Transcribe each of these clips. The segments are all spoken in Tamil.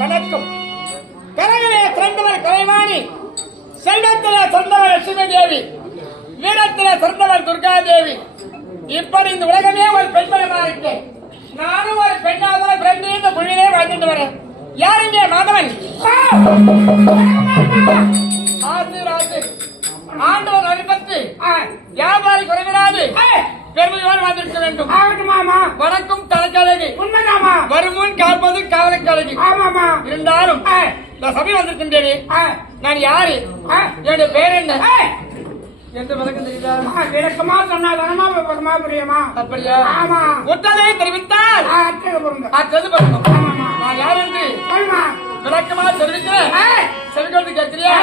வணக்கம். கரங்களே சிறந்தவர் கலைவாணி, செல்வத்திலே சிறந்தவர் லட்சுமி தேவி, வீரத்திலே சிறந்தவர் துர்கா தேவி. இப்படி இந்த உலகமே ஒரு பெண்மயமா இருக்கு. நானும் ஒரு பெண்ணாக பிறந்து இந்த குழியிலே வாழ்ந்துட்டு வரேன். யாருங்க மாதவன்? ஆண்டவர் அனுப்பத்து வியாபாரி குறைவிடாது பெருமையோடு வந்திருக்க வேண்டும். வணக்கம் தலைக்கழகி. உண்மைதாமா? வருமுன் காப்பது காவலுக்கழகி. இருந்தாலும் நான் சபை வந்திருக்கின்றேனே, நான் யாரு, என்னுடைய பேர் என்ன என்று விளக்கம் தெரியுதா? விளக்கமா சொன்னா தனமா புரியுமா? அப்படியா? ஒற்றதை தெரிவித்தால் அச்சது பண்ணணும். நான் யார் என்று விளக்கமா தெரிவிக்கிறேன். செவிக்கொண்டு கேட்கிறியா?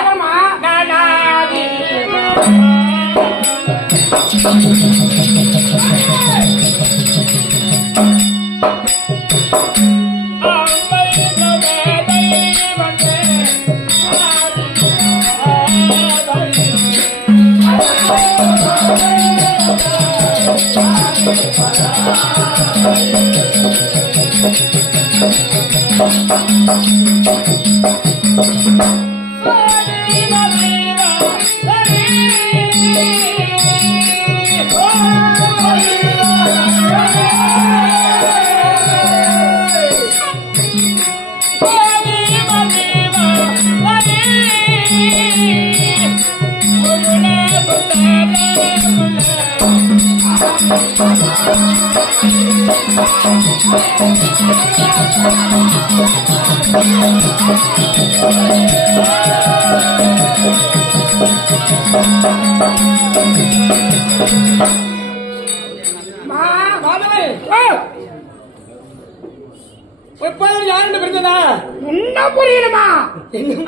என்ன புரியலமா?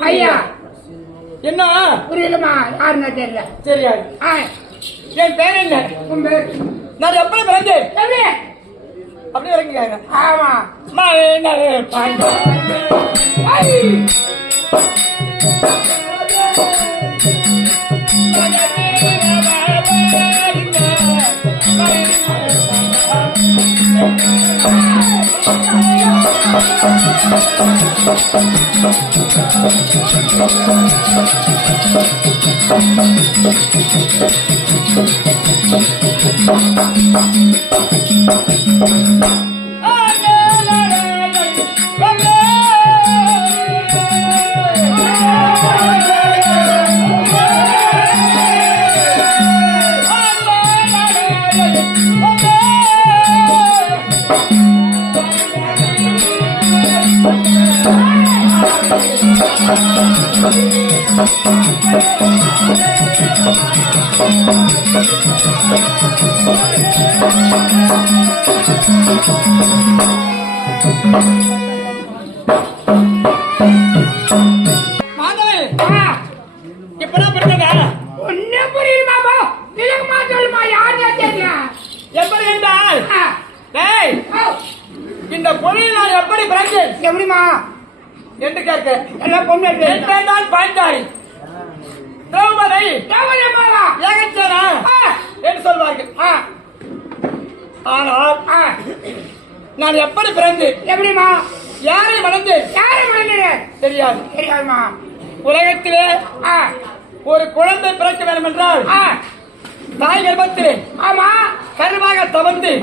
ஐயா என்ன புரியலமா? யாருன்னா தெரியல. தெரியாது. என் பேர் என்ன? நான் எப்படி பிறந்தேன்? அப்படி வரைக்கும். ஆமா இப்பதான் பிறந்ததா? ஒண்ணு புரியுமாமா? விளக்கமா சொல்லுமா? யாருன்னா தெரியல. எப்படி என்றால் இந்த பொருள் நான் எப்படி பிறந்தேன் எப்படிமா என்று கேட்க எல்லாம் பொண்ணு தான் பாண்டாரி திரௌபதி ஏகச்சேனா என்று சொல்வார்கள். ஆனால் நான் எப்படி பிறந்தேன், எப்படிமா, யாரை மணந்தேன், தெரியாது. தெரியாதுமா. உலகத்திலே ஒரு குழந்தை பிறக்க வேண்டும் என்றால் தாய் கர்ப்பத்திலே ஆமா கருவாக தவந்து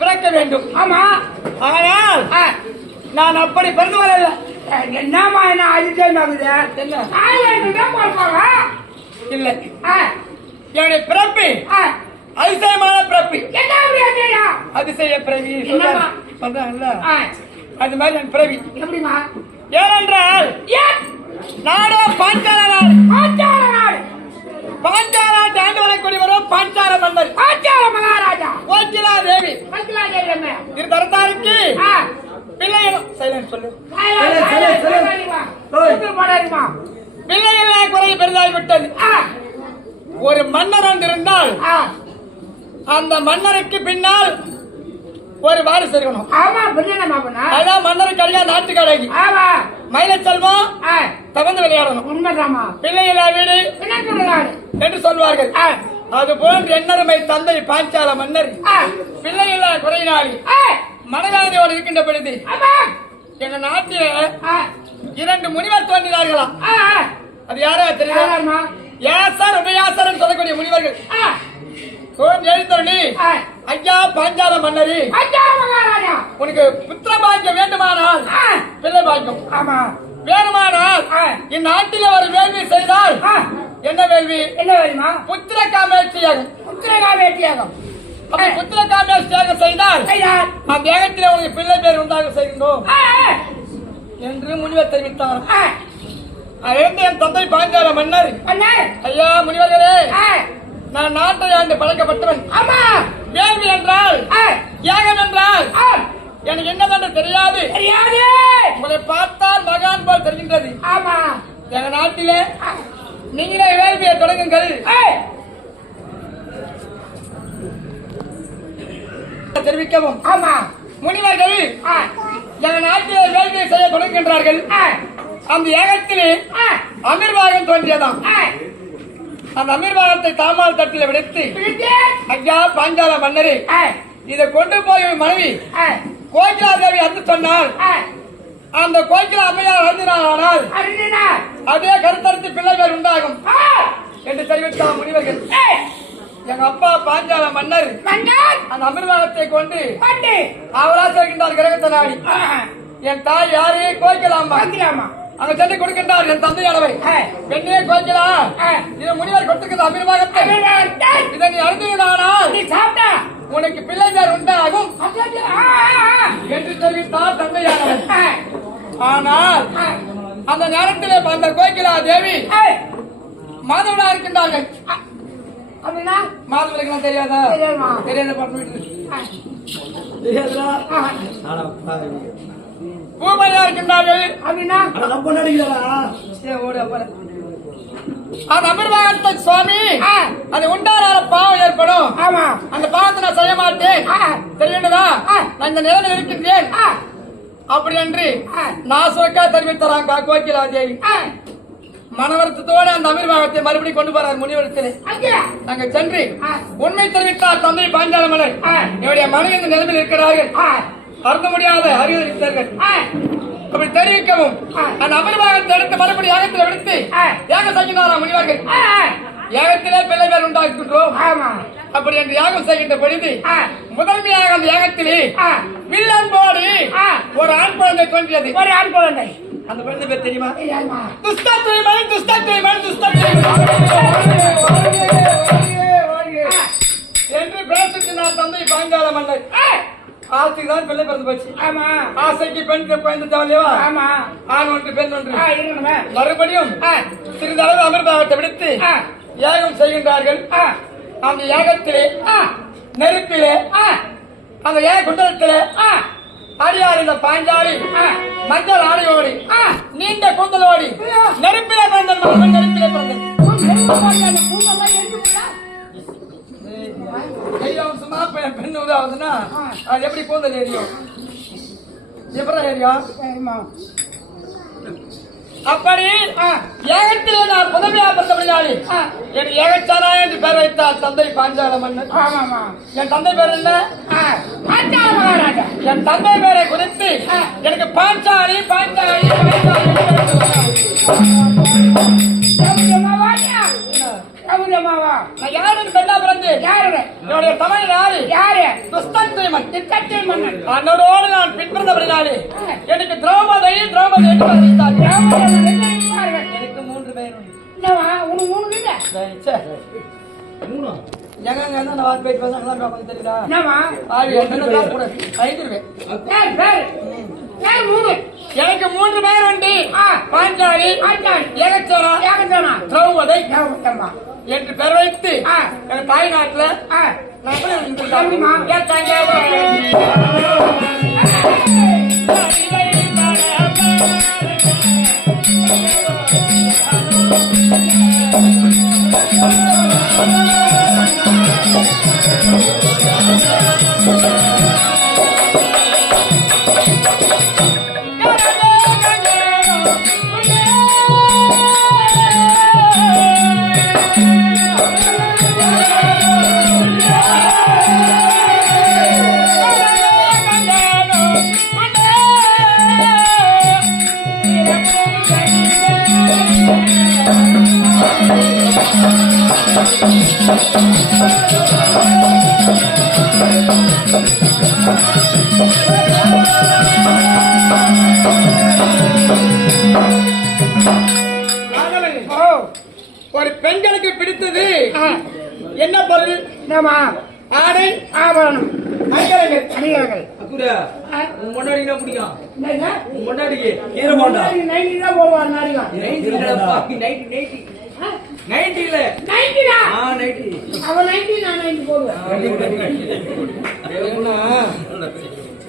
பிறக்க வேண்டும். ஆமா. ஆனால் நான் அப்படி பிறந்து வரல. என்னமா என்ன அதிசயமாகுது? இல்லை, என்னுடைய பிறப்பு அதிசயமான பிறப்பு. அதிசய பிறவி சொல்றாங்கல்ல, அது மாதிரி என் பிறவி. எப்படிமா? ஏனென்றால் நாடோ பாஞ்சால நாடு. பாஞ்சால நாட்டு ஆண்டு வரக்கூடிய வரும் பாஞ்சால மன்னர், பாஞ்சால மகாராஜா கோகிலா தேவி. இரு தரத்தாருக்கு பிள்ளைகளும் சொல்லு பிள்ளைகள குறை பெரிதாகிவிட்டது. ஒரு மன்னர் ஒன்றிருந்தால் அந்த மன்னருக்கு பின்னால் ஒரு வாரிசு இருக்கணும். அதான் மன்னருக்கு அழகா நாட்டுக்கு அழகி மயில செல்வம் தவந்து விளையாடணும். உண்மைதாமா. பிள்ளைகளா வீடு என்று சொல்வார்கள். அது போன்று எண்ணருமை தந்தை பாஞ்சால மன்னர் பிள்ளைகளா குறையினாளி மனவேதனையோடு இருக்கின்ற பொழுது ஆமா எங்க நாட்டிலே ஆ 2 முனிவர் தோன்றினார்களாம். ஆ அது யாரா தெரியுமா? யாரம்மா யாசர் உபயாசர் சொல்லக்கூடிய முனிவர்கள். ஆ தோன்றி எழுத்தருளி ஆ ஐயா பாஞ்சால மன்னரி, அஞ்சா மகாராஜா உனக்கு புத்திர பாக்கியம் வேண்டுமானால் ஆ பிள்ளை பாக்கியம் ஆமா வேணுமானால் ஆ இந்நாட்டில் ஒரு வேள்வி செய்தால் ஆ என்ன வேள்வி? என்ன வேணுமா புத்திர காமேட்சியாகும். உத்திரகா வேட்டியாகும் அப்படி புத்திர காமேட்சியாக செய்தால் ஐயார் அந்த ஏகத்திலே உனக்கு பிள்ளை பேர் உண்டாக செய்கின்றோம் ஆ என்று முனிவர் தெரிவித்தார். ஆ அதிலிருந்து என் தந்தை பாஞ்சால மன்னர், அண்ணா ஐயா முனிவர்களே, ஆ நான் நாட்டை ஆண்டு பழக்கப்பட்டவன். ஆமா வேள்வி என்றால் ஆ யாகம் என்றால் ஆ எனக்கு என்னவென்று தெரியாது. தெரியாது உங்களை பார்த்தால் மகான் போல் தெரிகின்றது. ஆமா எங்க நாட்டிலே நீங்களே வேள்வியை தொடங்குங்கள் ஏய் தெரிவிக்கவும் ஆமா முனிவர்கள் ஆ எங்க நாட்டிலே வேள்வியை செய்ய தொடங்குகின்றார்கள். ஆ அந்த ஏகத்திலே ஆ அமீர்வாகம் தோன்றியதாம். ஆ அந்த அமீர்வாகத்தை தாமால் தட்டில விடுத்து பிடிச்சே ஐயா பாஞ்சால மன்னரே, ஆ இதை கொண்டு போய் உன் மனைவி ஆ கோகிலா தேவி அந்து சொன்னால் ஆ அந்த கோகிலா அம்மையார் அழுந்தினால் அருணா அதே கருத்தரித்து பிள்ளை பேர் உண்டாகும் ஆ என்று தெரிவித்தார் முனிவர்கள். ஏய் எங்க அப்பா பாஞ்சால மன்னர் மன்னர் அந்த அமிர்வாகத்தை கொண்டு பண்டி அவரா சேர்க்கின்றார் கிரகத்தை நாடி. ஆ என் தாய் யாரு? கோகிலாம்மா. வந்துலாமா அங்க சென்று கொடுக்கின்றார் என் தந்தையானவை. ஆ பெண்ணே கோகிலா, ஆ இது முனிவர் கொடுத்துக்கிற அமிர்வாகத்தை அருணா இதை நீ அழுந்தினானால் நீ சாப்பிட்டா உனக்கு பிள்ளை பேர் உண்டாகும் ஆ ஆ என்று தெரிவித்தார் தந்தையானவர். ஆ ஆனால் ஆ அந்த நேரத்திலே அந்த கோகிலா தேவி ஏய் மாதவனா இருக்கின்றார்கள். அப்படினா மாதவனுக்கு தெரியாதா? தெரியுமா தெரியாத பண்ணி ஆ தெரியாதா? ஆ பூமையா இருக்கின்றார்கள். அப்படினா ஓடு அப்புறம் அந்த அமிர்வாகத்தை சுவாமி ஆ அது உண்டான பாவம் ஏற்படும். ஆமா அந்த பாவத்தை நான் செய்ய மாட்டேன். ஆ தெரியுதா? ஆ. நான் இந்த நிலையில் இருக்கின்றேன் ஆ அப்படி என்று ஆ நான் சுரக்கா தெரிவித்தாராங்க கோகிலா தேவி. ஆ மனவரத்தோடு அந்த அமிர்வாகத்தை மறுபடியும் கொண்டு போறார் முனிவரத்திலே. அங்க நாங்க சென்று ஆ உண்மை தெரிவித்தார் தந்தை பாஞ்சால மன்னர். ஆ என்னுடைய மனைவி இந்த நிலைமையில் இருக்கிறார்கள், ஆ அருந்த முடியாத அறிவித்தார்கள். ஆ அப்படி தெரிவிக்கவும் ஆ. அந்த அமிர்வாகத்தை எடுத்து மறுபடி யாகத்தில் விடுத்து ஆ யாகம் செய்கின்றாரா முனிவர்கள். ஆ யாகத்திலே பிள்ளை பேர் உண்டாக்குகின்றோம் ஆமா அப்படி என்று யாகம் செய்கின்ற பொழுது ஆ முதன்மையாக அந்த யாகத்திலே ஆ வில்லன் போடி ஆ ஒரு ஆண் குழந்தை தோன்றியது. ஒரு ஆண் குழந்தை அந்த குழந்தை பேர் தெரியுமா? ஐயாமா துஷ்டத்துவமன் துஷ்டத்துவமன் என்று பேசுகிறார் தந்தை பாஞ்சால மன்னர். ஆசைக்கு தான் பிள்ளை பிறந்து போச்சு. ஆமா ஆசைக்கு பெண் குழந்தை தேவையா? ஆமா ஆண் ஒன்று பெண் ஒன்று. இருக்கணுமே மறுபடியும் ஆ சிறிதளவு அமிர்தாகத்தை விடுத்து ஆ யாகம் செய்கின்றார்கள். ஆ அந்த யாகத்திலே ஆ நெருப்பிலே ஆ அந்த யாக குண்டலத்திலே ஆ அடியார் இந்த பாஞ்சாலி ஆ மஞ்சள் ஆடையோடி ஆ நீண்ட கூந்தலோடி நெருப்பிலே பிறந்த மகன் நெருப்பிலே பிறந்தது. கையம் சும்மா பெண் உதாவதுன்னா அது எப்படி கூந்தல் ஏரியும்? எப்படி ஏரியும்? அப்படி ஏகத்தில் நான் புதவியா பிறந்தபடியாளி என் ஏகச்சாரா என்று பெயர் வைத்தார் தந்தை பாஞ்சால மன்னன். ஆமாமா என் தந்தை பேர் என்ன? பாஞ்சால மகாராஜா என் தந்தை பேரை குறித்து எனக்கு பாஞ்சாலி பாஞ்சாலி கவுதமாவா நான் யாருன்னு பெண்ணா பிறந்தேன். யாரு என்னுடைய தமிழ் யாரு? யாரு துஷ்டத்துவமன். திட்டத்தை மன்னன் அன்னரோடு நான் பின்பிறந்தபடினாலே எனக்கு திரௌபதி திரௌபதி என்று பெயர் வைத்தார். எனக்கு 3 பேர் உண்டு. என்னவா உனக்கு மூணு இல்ல எங்க நான் வாக்கு போயிட்டு வந்தாங்க தெரியுதா? என்னவா கூட 5 பேர். பேர் பேர் பேர் மூணு எனக்கு 3 பேர் உண்டு. பாஞ்சாலி பாஞ்சாலி ஏகச்சோரா ஏகச்சோரா திரௌபதி ஏகச்சோரா என்று பெயர் வைத்து என் தாய் நாட்டுல நான் எப்படி இருந்திருக்கேன்? ஒரு பெண்களுக்கு பிடித்தது என்ன பொருள்? ஆடை ஆபரணம் அணிகலன்கள். அணிகலன்கள் முன்னாடினா பிடிக்கும் என்னங்க? முன்னாடிக்கு ஈர போண்டா நைட்டி தான் போடுவார் நாடிகா. நைட் இல்ல நைட்டிடா. நைட் அவன் நைட்டி நான் நைட்டி போடுவேன்.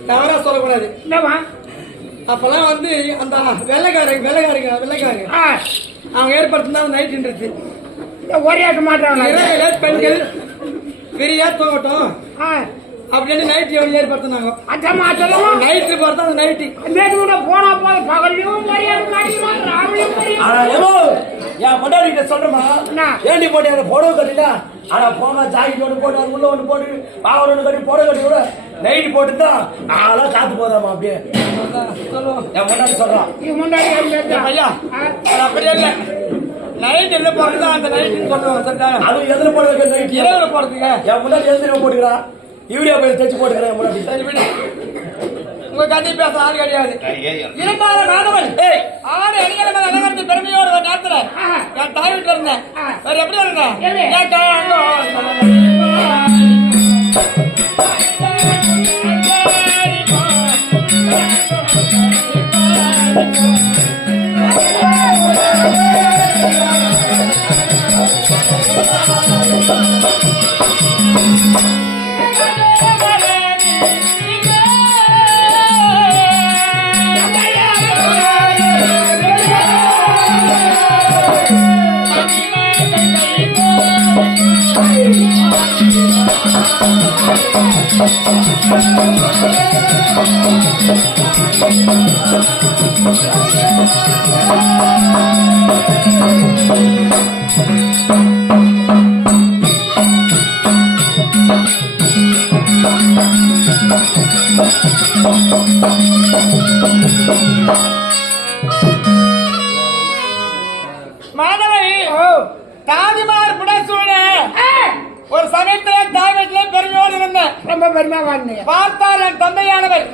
தவறா சொல்லக்கூடாது. என்னவா? அப்பெல்லாம் வந்து அந்த வெள்ளைக்காரங்க அவங்க ஏற்படுத்தினா நைட்ன்றது. ஒரேயாக்க மாட்டாங்க. இரவிலே பெண்கள் ஃப்ரீயா தூங்கட்டும் அப்படின்னு நைட் ஏற்படுத்தினாங்க. அச்சம்மா சொல்லமா நைட்டு பார்த்தா அந்த நைட்டு நேற்று கூட போனா போது பகல்லையும் மரியாதை மாட்டிக்குவான், ராவிலையும் மரியாதை. என் பொண்டாடிக்கிட்ட சொல்றமா என்ன? ஏண்டி போட்டு அந்த புடவை கட்டில ஆனா போனா ஜாக்கெட் ஒன்று போட்டு அது உள்ள ஒன்று போட்டு பாவர் ஒன்று கட்டி புடவை கட்டி கூட நைட்டு போட்டு தான் நான்லாம் காத்து போதாமா அப்படியே என் பொண்டாடி சொல்றான். இது முன்னாடி ஐயா அது அப்படியே இல்லை. நைட் எதுல போறது அந்த நைட்டுன்னு சொல்லுவாங்க. அது எதுல போட வைக்க நைட் இரவுல போறதுங்க. என் முன்னாடி எதிர போட்டுக்கிறான். யூரியா போய் தைச்சு போட்டுக்கிறேன் என் முன்னாடி. சரி விடு, உங்க கதை பேச ஆள் கிடையாது. இருந்தாலும் நாதவன் ஆறு அணிகளை அலங்கரித்து பெருமையோடு ஒரு நேரத்துல என் தாய் வீட்டுல இருந்தேன். சரி எப்படி இருந்தேன்? மாணவை தாதிமார் புடசூழ ஒரு சமயத்திலே தாய் வீட்டிலே பெருமையோடு இருந்தேன். ரொம்ப பெருமையா வாழ்ந்தீங்க. பார்த்தார் என் தந்தையானவர்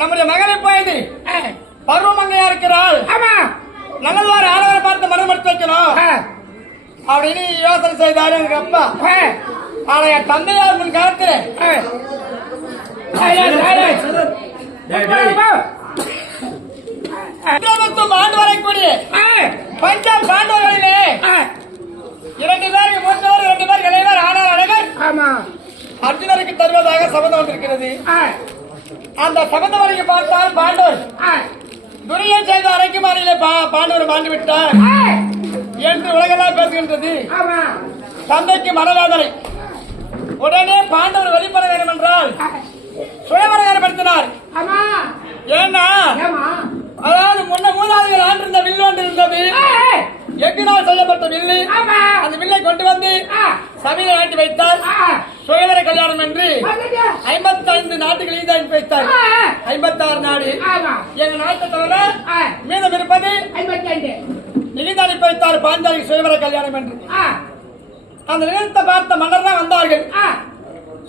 நம்முடைய மகளை போயது பருவமங்கையா இருக்கிறாள். ஆமா நல்லதொரு ஆடவரை பார்த்து மனம் எடுத்து வைக்கணும் அப்படின்னு யோசனை செய்தாரு எங்க அப்பா. ஆனா என் தந்தையார் முன் காலத்துல ஆண்டு வரக்கூடிய பஞ்ச பாண்டவர்களிலே 2 பேர் மூத்தவர் 2 பேர் இளையவர் ஆனால் அனைவர் ஆமா அர்ஜுனருக்கு தருவதாக சபதம் வந்திருக்கிறது. அந்த சபதம் வரைக்கும் பார்த்தால் பாண்டவர் துரியன் செய்த அரைக்கு மாறியிலே பாண்டவர் மாண்டு விட்டார் என்று உலகெல்லாம் பேசுகின்றது. தந்தைக்கு மனவேதனை. உடனே பாண்டவர் வெளிப்பட வேண்டும் என்றால் சுயவரம் ஏற்படுத்தினார். ஏன்னா அதாவது முன்ன மூதாதைகள் ஆண்டிருந்த வில்லு ஒன்று இருந்தது. எக்கினால் செய்யப்பட்ட வில்லு. அந்த வில்லை கொண்டு வந்து சபையை ஆட்டி வைத்தார். சுயவர கல்யாணம் என்று 55 நாட்டுகள் இதை அனுப்பி வைத்தார். 56 நாடு எங்க நாட்டை தவிர மீதம் இருப்பது 52 நிகித அனுப்பி வைத்தார். பாஞ்சாலி சுயவர கல்யாணம் என்று அந்த நிகழ்த்த பார்த்த மன்னர் தான் வந்தார்கள்.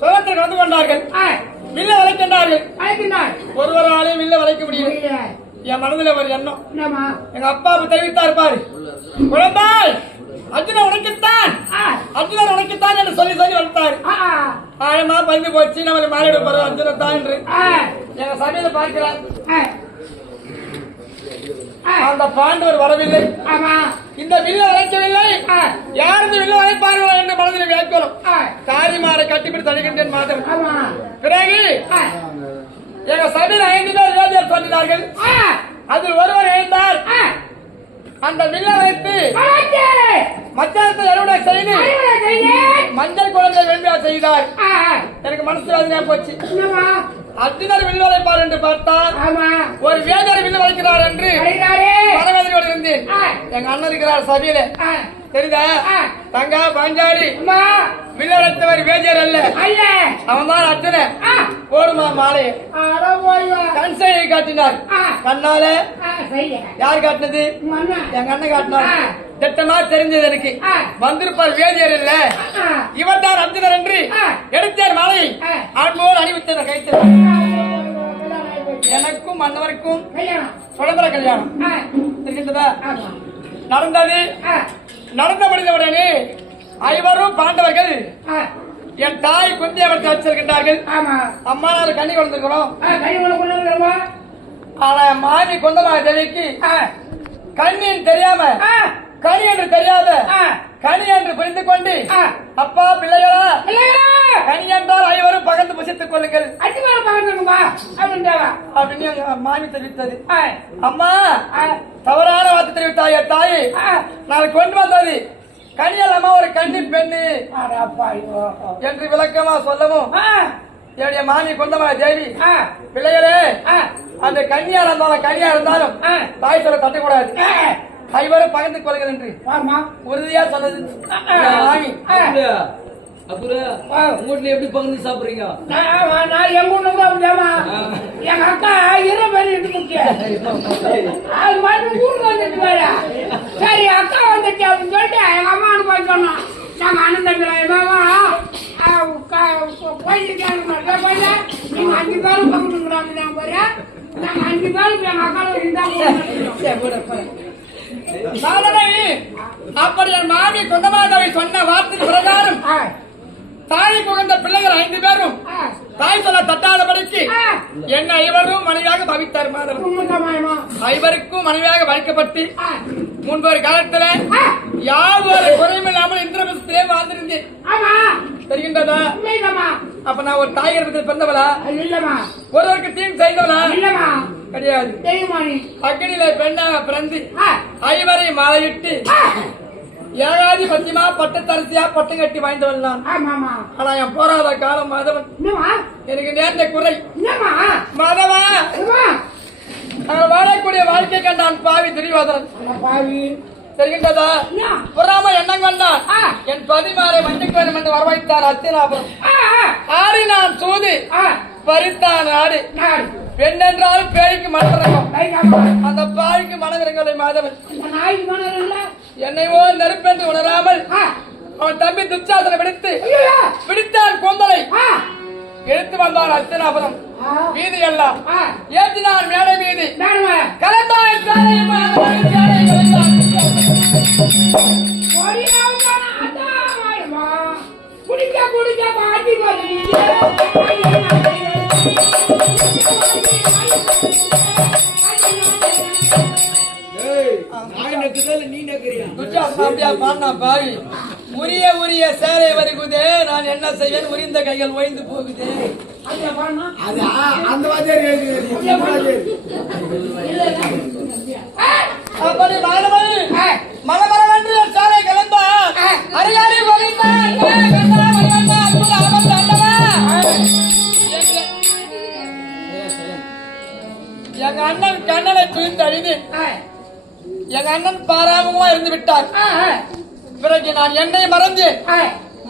சுயத்திற்கு வந்து கொண்டார்கள். வில்ல வளைக்கின்றார்கள். ஒருவராலையும் வில்ல வளைக்க முடியல. என் மனதில் ஒரு எண்ணம் எங்க அப்பாவுக்கு தெரிவித்தார். பாரு குழந்தாய் அர்ஜுனன் உனக்குத்தான் அர்ஜுனன் உனக்குத்தான் என்று சொல்லி சொல்லி வளர்த்தார். ஆழமா பயந்து போச்சு. நம்ம மாறிட போறோம் அர்ஜுனன் தான் என்று எங்க சபையில பார்க்கிறார். அந்த பாண்டவர் வரவில்லை. இந்த வில்ல வளைக்கவில்லை. யார் இந்த வில்ல வளைப்பார்கள் என்று மனதில் விளக்கணும். காரிமாரை கட்டிப்பிடி தடுக்கின்றேன் மாதம். பிறகு எங்க சபையில் 5 பேர் இளைஞர் சொன்னார்கள். அதில் ஒருவர் எழுந்தார். அந்த வில்ல வைத்து மச்சானத்தை அறுவடை செய்து மஞ்சள் குழந்தை வேண்டியா செய்தார். எனக்கு மனசு வேதனையா போச்சு. அர்ஜுனர் வில்லு வளைப்பார் என்று பார்த்தால் ஒரு வேதர் வில்லு வளைக்கிறார் என்று மனவேதனையோடு இருந்தேன். எங்க அண்ணன் இருக்கிறார் சபையில தெரியுதா? தங்கா பாஞ்சாலி வில்லடத்தவர் வேதியர் அல்ல, அல்ல. அவன் தான் அத்தனை ஆ, போடுமா மாலை அட போய் வா. கண்சையை காட்டினார். ஆ, கண்ணால ஆ, சரியா. யார் காட்டினது? உங்க அண்ணன். எங்க அண்ணன் காட்டினார். ஆ. திட்டமா தெரிஞ்சது எனக்கு. ஆ. வந்திருப்பார் வேதியர் இல்ல, ஆ, இவர் தான் அர்ஜுனர் என்று ஆ. எடுத்தார் மாலையை. ஆ. ஆண்மோடு அணிவித்த கைத்து கல்யாணம் ஆகி போச்சு. எனக்கும் மன்னவருக்கும் கல்யாணம். சுதந்திர கல்யாணம் ஆ, இருக்கின்றதா? ஆமா. நடந்தது. ஆ, நடந்த முடிந்தவுடனே ஐவரும் பாண்டவர்கள் ஆ, என் தாய் குந்தி அவர்கள் வச்சிருக்கின்றார்கள். ஆமா. அம்மா நாள் கண்ணி வளர்ந்துக்கிறோம். கனிமலை கொண்டு வந்துருமா? ஆனா என் மாமி கொண்டமாக தேவிக்கு ஆ, கண்ணின்னு தெரியாம ஆ, கனி என்று தெரியாத ஆ, கனி என்று புரிந்து கொண்டு ஆ. அப்பா பிள்ளைகளா இல்லையா? கனி என்றால் ஐவரும் பகிர்ந்து புசித்துக் கொள்ளுங்கள் அஞ்சு பேரை பகிர்ந்துருமா? அப்படின்றாவா? அப்படின்னு எங்க மாமி தெரிவித்தது. ஆ, அம்மா ஆ, தவறான வார்த்தை தெரிவித்தாய தாயே, ஆ. நான் கொண்டு வந்தது கனி அல்லாம ஒரு கன்னி பெண்ணு அட அப்பா, ஐயோ. என்று விளக்கமா சொல்லவும் ஆ, என்னுடைய மாமி கொண்டமா தேவி ஆ, பிள்ளைகளே ஆ, அந்த கன்னியா இருந்தாலும் கனியா இருந்தாலும் ஆ. தாய் சொல்ல தட்டக்கூடாது, ஆ, ஐவரும் பகிர்ந்து கொள்ளுங்கள் என்று வாம்மா. உறுதியா சொன்னது ஆ. என் மாமி. ஆ. அப்புறம் ஆ. உங்க வீட்டுல எப்படி பகிர்ந்து சாப்பிடுறீங்க? நான் எங்க வீட்டுல கூட அப்படியாமா? எங்க அக்கா இரு பண்ணிட்டு முக்கிய அது மாதிரி ஊருக்கு வந்துட்டு வேற. சரி அக்கா வந்துச்சு அப்படின்னு சொல்லிட்டு எங்க அம்மானு போய் சொன்னோம். நாங்க அண்ணன் தம்பிலாம் என்னவா போயிட்டு நீங்க 5 பேரும் பங்கிட்டுங்கிறாங்க பாரு. நாங்க 5 பேருக்கு எங்க அக்காவை இருந்தா சாதனை அப்படி என் மாமி கொண்டமாதவை சொன்ன வார்த்தை பிரகாரம் தாய் புகழ்ந்த பிள்ளைகள் 5 பேரும் தாய் சொல்ல தட்டாதபடிக்கு என்ன ஐவரும் மனைவியாக பவித்தார் மாதவன். உண்மைதாமாயமா? ஐவருக்கும் மனைவியாக வைக்கப்பட்டு முன்பொரு காலத்துல யாவொரு குறைமில்லாமல் இந்திரபுரத்திலே வாழ்ந்திருந்தேன். ஆமா. தெரிகின்றதா? உண்மைதாமா? அப்ப நான் ஒரு தாய் கர்ப்பத்தில் பிறந்தவளா? இல்லமா. ஒருவருக்கு தீங்கு செய்தவளா? இல்லமா. கிடையாது. தெரியுமா நீ? அக்னியில பெண்ணாக பிறந்து ஆ, ஐவரை மாலையிட்டு ஆ. ஏகாதிபத்தியமா பட்டத்தரசியா பட்டம் கட்டி வாய்ந்தவள் நான். ஆமாமா. ஆனா என் போராத காலம் மாதவன் என்னமா? எனக்கு நேர்ந்த குறை. என்னமா? மாதவா என்னமா? நான் வாழக்கூடிய வாழ்க்கை கண்டான் பாவி துரியோதனன். அட பாவி. தெரிகின்றதா? என்ன? பொறாம எண்ணம் கொண்டான். ஆ. என் பதிமாரை மஞ்சள் வேண்டும் என்று வரவைத்தார் அத்தினாபுரம். ஆ, ஆ, ஆறி நான் சூது ஆ. பறித்தான் நாடு. நாடு. பெண் என்றாலும் பேய்க்கு மனதிறங்கும். கைகாமா. அந்த பாய்க்கு மனதிறங்கலை மாதவன். அந்த நாய்க்கு மனம் இல்ல. என்னைவோ நெருப்பென்று உணராமல் ஆ. அவன் தம்பி துச்சாசனை பிடித்து ஐயோ. பிடித்தான் கொந்தலை ஆ. எடுத்து வந்தான் அத்தினாபுரம். ஆ. வீதி எல்லாம் ஆ. ஏற்றினான் மேடை மீது. நானுமா? கலந்தாய் சாலை மாதவன் சாலை கலந்தான். ஒடியாவுக்கான அதாவாயமா. குடிக்க குடிக்க பாட்டி வருது. நீ நக்கறியா? துச்சாசனம் அப்படியா பாடினான் பாவி. உரிய உரிய சேலை வருகுதே, நான் என்ன செய்வேன், உரிந்த கைகள் ஓய்ந்து போகுதே. ஐயா பாருமா. அது அந்த வாத்தியார் அப்படி மாணவன் ஆ. மனமரவென்று சாலை கலந்தான். அருகாரி வருந்தான். எங்க அண்ணன் கண்ணனை தூய்ந்து அழிந்து ஆ. எங்க அண்ணன் பாராமுகமா இருந்து விட்டார். ஆ. ஆ. பிறகு நான் என்னை மறந்து ஆ.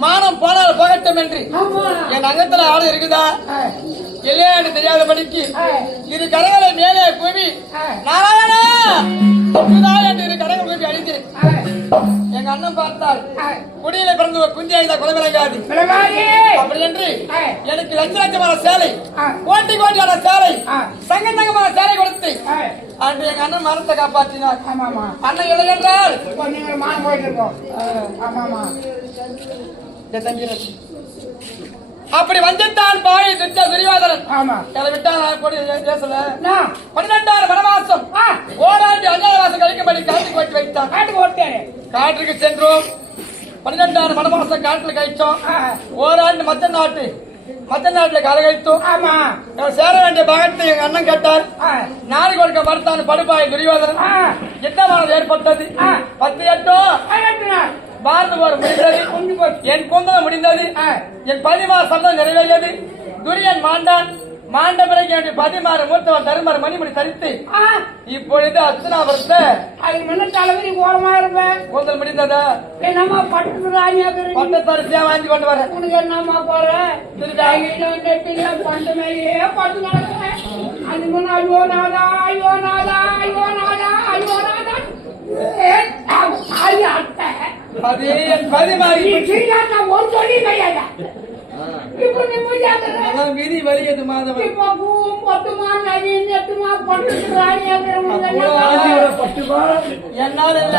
மானம் போனால் போகட்டும் என்று ஆமா. என் அங்கத்துல ஆடு இருக்குதா ஆ. இல்லையா என்று தெரியாதபடிக்கு ஆ. இரு கரங்களை மேலே குவி ஆ. நாராயணா அற்புதா என்று இரு கரங்கள் குவி அழிந்து ஆ. எங்க அண்ணன் பார்த்தால் ஆ. குடியில பிறந்து ஒரு குஞ்சு அழிந்தா கொலை விளங்காது. பிளவாரி. அப்படி என்று ஆ. எனக்கு லட்ச லட்சமான சேலை ஆ. கோட்டி கோட்டியான சேலை ஆ. சங்க சங்கமான சேலை கொடுத்து ஆ. அன்று எங்க அண்ணன் மரத்தை காப்பாற்றினார். ஆமாமா. அண்ணன் இல்லை என்றால் இப்போ நீங்க மான் போயிட்டு இருக்கோம். ஆமாமா. அப்படி வஞ்சித்தான் பாய் துச்ச துரியோதனன். ஆமா. அதை விட்டா நான் கூட பேசல. நான் 12ஆம் வனவாசம் ஓராண்டு அஞ்ஞானவாசம் கழிக்கும்படி காட்டுக்கு ஓட்டி வைத்தான். காட்டுக்கு ஓட்டேன். காட்டுக்கு சென்றோம். 12ஆம் வனவாசம் காட்டுல கழிச்சோம். ஓராண்டு மத்த நாட்டுல கால கழித்தோம். ஆமா. சேர வேண்டிய பாகத்தை எங்க அண்ணன் கேட்டார். ஆ. நாடு கொடுக்க மறுத்தான் படுபாய் துரியோதனன். ஆ. யுத்தமானது ஏற்பட்டது. ஆ. 10-8 கட்டினார். பாரத போர் முடிந்தது. என் கொந்தனம் முடிந்தது. ஆ. என் 16 சம்பளம் நிறைவேறியது. துரியன் மாண்டான். மாண்டபரைக்கு வேண்டிய 16 மூத்தவர் தருமர் மணிமணி தரித்து ஆ, இப்பொழுது அர்ச்சனாபுரத்தை அதுக்கு முன்ன தலைவரி கோலமா இருப்பேன் கூந்தல் முடிந்ததா என்னம்மா பட்டு ராணியா இருக்கு. பட்டத்தரிசியா வாங்கி கொண்டு வர உனக்கு என்னம்மா போற நெட்டில பண்டு மேலேயே பட்டு நடக்கிறேன். அது முன்ன ஐயோ நாதா ஐயோ நாதா ஐயோ நாதா ஐயோ நாதா தாய் அட்டை அது என் பதிமாறி நீ சரியாட்டா ஒரு சொல்லி கிடையாது. இப்ப நீ முடியாத அதான் விதி வலியது மாதவன் இப்ப பூவும் பட்டுமா நகை நெட்டுமா பட்டு ராணியா ஆதியோட பட்டுமா என்னால இல்ல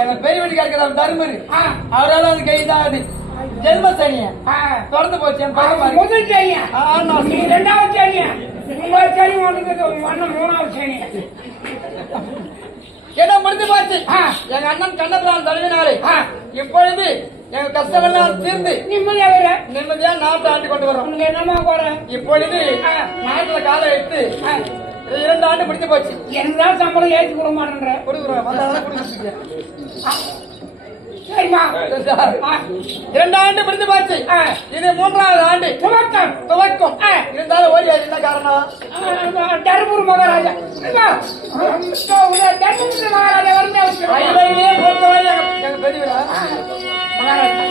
எங்க பெரிய வீட்டுக்காரர் தருமரு ஆ அவரால் அது கைதான் அது ஜென்ம சனிய தொடர்ந்து போச்சு என் பதிமாறி முதல் சனியா நீ இரண்டாவது சனியா உங்கள் சனி உனக்கு அண்ணன் மூணாவது சனியா ஏதோ முடிஞ்சு போச்சு எங்க அண்ணன் கண்ணபிரான் தலைவினாலே இப்பொழுது எங்க கஷ்டமெல்லாம் தீர்ந்து நிம்மதியாக நிம்மதியா நாட்டை ஆண்டு கொண்டு வரோம். உனக்கு என்னமா போற இப்பொழுது நாட்டுல காலை எடுத்து 2 ஆண்டு முடிஞ்சு போச்சு. என்னதான் சம்பளம் ஏற்றி கொடுக்க மாட்டேன்ற கொடுக்குறோம் வந்தாலும் கொடுக்குறீங்க. சரிம்மா 2 ஆண்டு முடிஞ்சு போச்சு. இது 3வது ஆண்டு துவக்கம் துவக்கம். இருந்தாலும் ஓடி என்ன காரணம்? தருமபுரி மகாராஜா தருமபுரி மகாராஜா வந்து ஐவரிலே பொறுத்தவரை எங்க பெரியவரா மகாராஜா